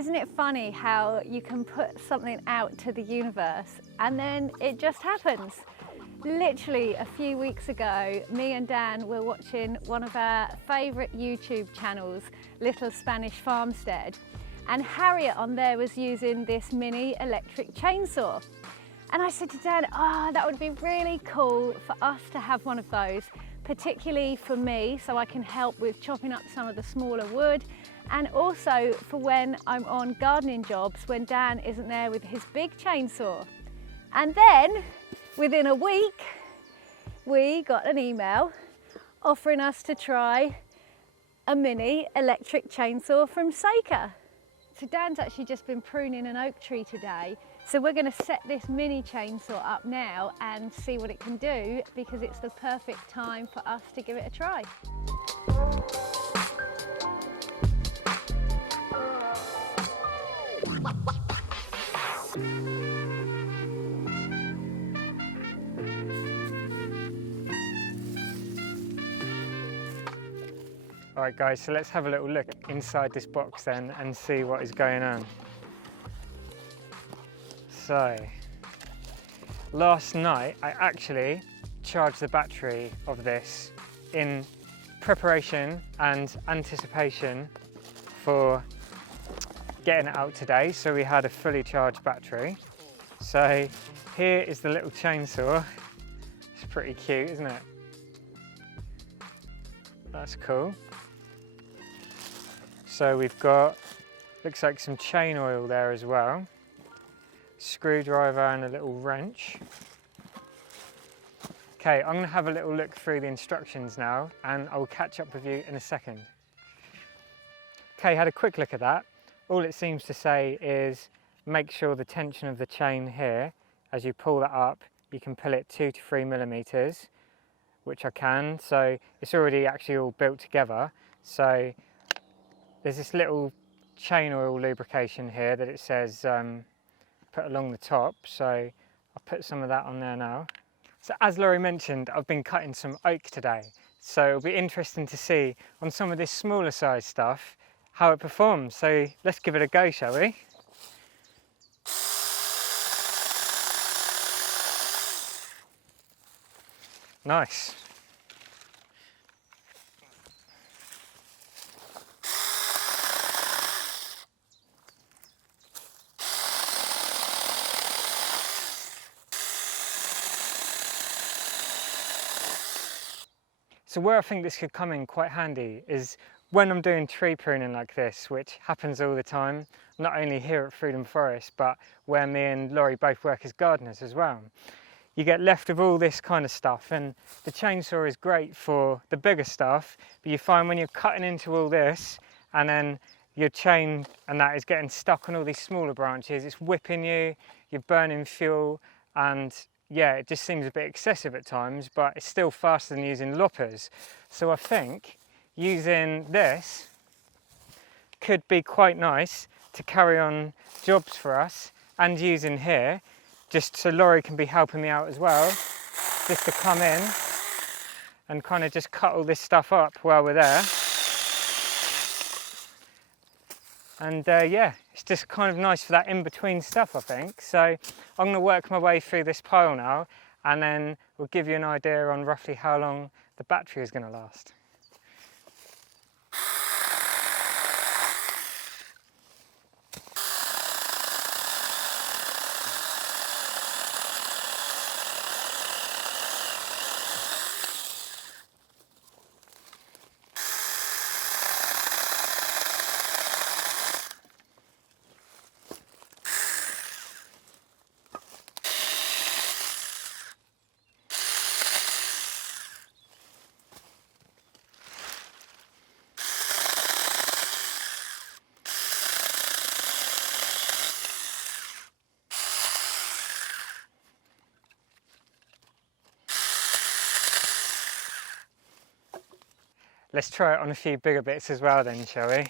Isn't it funny how you can put something out to the universe and then it just happens? Literally a few weeks ago, me and Dan were watching one of our favourite YouTube channels, Little Spanish Farmstead, and Harriet on there was using this mini electric chainsaw. And I said to Dan, that would be really cool for us to have one of those, particularly for me, so I can help with chopping up some of the smaller wood, and also for when I'm on gardening jobs when Dan isn't there with his big chainsaw. And then, within a week, we got an email offering us to try a mini electric chainsaw from Seika. So Dan's actually just been pruning an oak tree today, so we're going to set this mini chainsaw up now and see what it can do, because it's the perfect time for us to give it a try. Alright guys, so let's have a little look inside this box then and see what is going on. So, last night I actually charged the battery of this in preparation and anticipation for getting it out today, so we had a fully charged battery. So here is the little chainsaw. It's pretty cute, isn't it? That's cool. So we've got, looks like some chain oil there as well, screwdriver and a little wrench. Okay, I'm going to have a little look through the instructions now and I'll catch up with you in a second. Okay, had a quick look at that. All it seems to say is make sure the tension of the chain here, as you pull that up, you can pull it 2 to 3 millimeters, which I can. So it's already actually all built together. So there's this little chain oil lubrication here that it says put along the top. So I'll put some of that on there now. So as Laurie mentioned, I've been cutting some oak today. So it'll be interesting to see on some of this smaller size stuff how it performs. So let's give it a go, shall we? Nice. So where I think this could come in quite handy is when I'm doing tree pruning like this, which happens all the time, not only here at Freedom Forest, but where me and Laurie both work as gardeners as well. You get left with all this kind of stuff, and the chainsaw is great for the bigger stuff, but you find when you're cutting into all this and then your chain and that is getting stuck on all these smaller branches, it's whipping you, you're burning fuel, and yeah, it just seems a bit excessive at times, but it's still faster than using loppers. So I think using this could be quite nice to carry on jobs for us, and using here, just so Laurie can be helping me out as well, just to come in and kind of just cut all this stuff up while we're there. And yeah, it's just kind of nice for that in-between stuff, I think. So I'm going to work my way through this pile now, and then we'll give you an idea on roughly how long the battery is going to last. Let's try it on a few bigger bits as well then, shall we?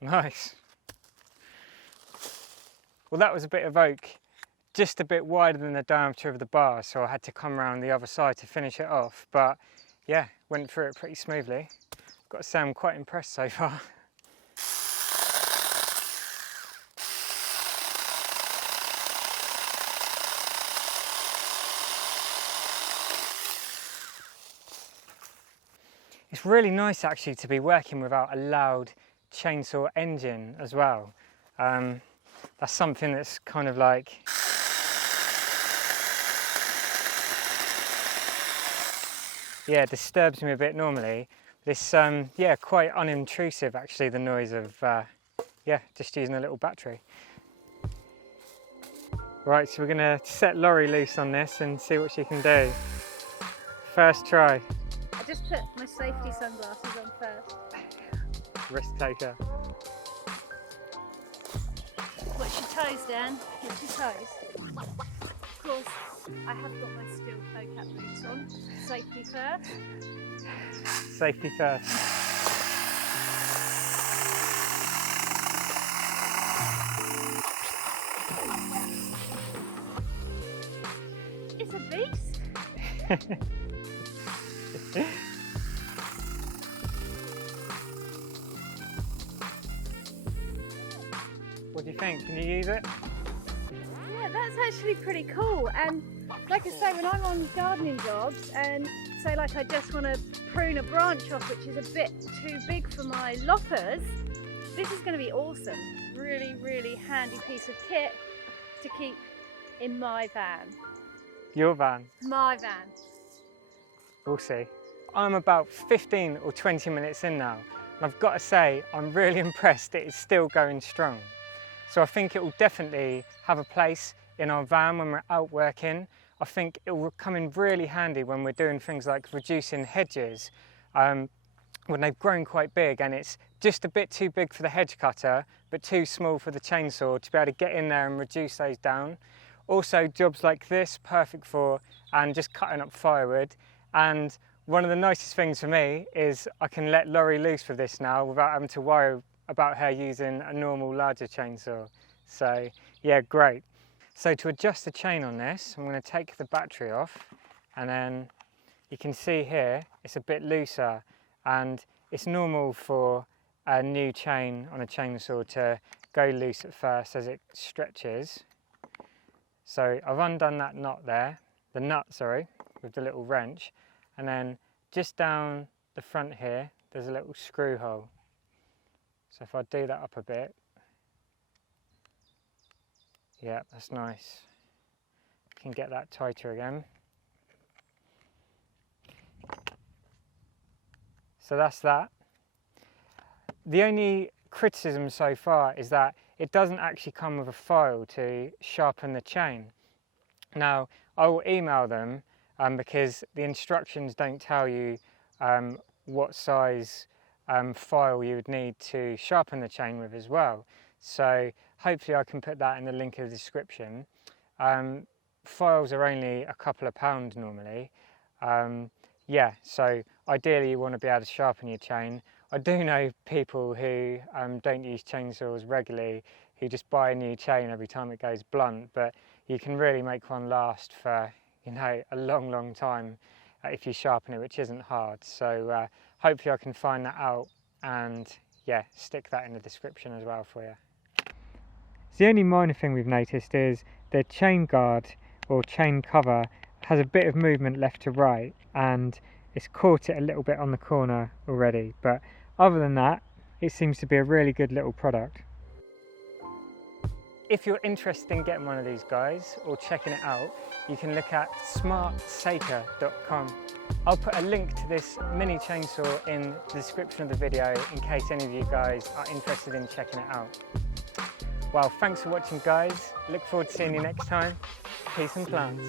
Nice. Well, that was a bit of oak, just a bit wider than the diameter of the bar, so I had to come around the other side to finish it off. But yeah, went through it pretty smoothly. Got to say I'm quite impressed so far. It's really nice actually to be working without a loud chainsaw engine as well. That's something that's kind of like, yeah, disturbs me a bit normally. This, yeah, quite unintrusive actually, the noise of, yeah, just using a little battery. Right, so we're gonna set Laurie loose on this and see what she can do. First try. I just put my safety sunglasses on first. Risk taker. Watch your toes, Dan. Watch your toes. Of course, I have got my steel toe cap boots on. Safety first. Safety first. It's a beast. What do you think? Can you use it? Yeah, that's actually pretty cool. And like I say, when I'm on gardening jobs and say like I just want to prune a branch off which is a bit too big for my loppers, this is going to be awesome. Really, really handy piece of kit to keep in my van. Your van? My van. We'll see. I'm about 15 or 20 minutes in now, and I've got to say I'm really impressed that it's still going strong. So I think it will definitely have a place in our van when we're out working. I think it will come in really handy when we're doing things like reducing hedges, when they've grown quite big and it's just a bit too big for the hedge cutter, but too small for the chainsaw to be able to get in there and reduce those down. Also, jobs like this, perfect for and just cutting up firewood. And one of the nicest things for me is I can let Laurie loose with this now without having to worry about her using a normal larger chainsaw. So yeah, great. So to adjust the chain on this, I'm going to take the battery off, and then you can see here it's a bit looser, and it's normal for a new chain on a chainsaw to go loose at first as it stretches. So I've undone that nut there, the nut, sorry, with the little wrench, and then just down the front here there's a little screw hole. So if I do that up a bit, yeah, that's nice. Can get that tighter again. So that's that. The only criticism so far is that it doesn't actually come with a file to sharpen the chain. Now, I will email them because the instructions don't tell you what size file you would need to sharpen the chain with as well. So hopefully I can put that in the link in the description. Files are only a couple of pounds normally. Yeah, so ideally you want to be able to sharpen your chain. I do know people who don't use chainsaws regularly, who just buy a new chain every time it goes blunt, but you can really make one last for, you know, a long, long time if you sharpen it, which isn't hard. So hopefully I can find that out and yeah, stick that in the description as well for you. So the only minor thing we've noticed is the chain guard or chain cover has a bit of movement left to right, and it's caught it a little bit on the corner already, but other than that it seems to be a really good little product. If you're interested in getting one of these guys or checking it out, you can look at smartsaker.com. I'll put a link to this mini chainsaw in the description of the video in case any of you guys are interested in checking it out. Well, thanks for watching guys. Look forward to seeing you next time. Peace and plants.